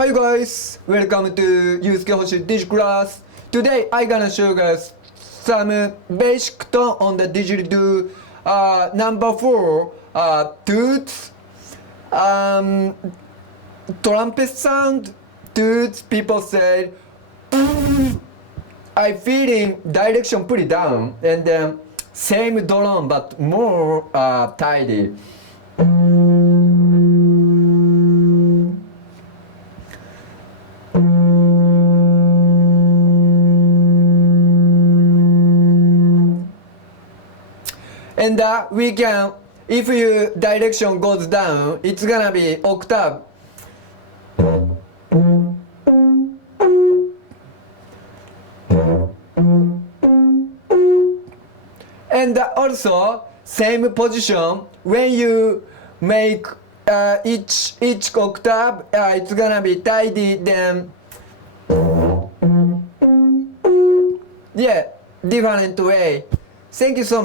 Hi guys, welcome to Yusuke Hoshi Didgeridoo class. Today I gonna show you guys some basic tone on the Didgeridoo. Number 4, toots, trumpet sound, toots. People say I feeling direction pretty down, and then same drum but more tidy. And we can, if your direction goes down, it's gonna be octave. And also, same position, when you make each octave, it's gonna be tidy, then, yeah, different way. Thank you so much.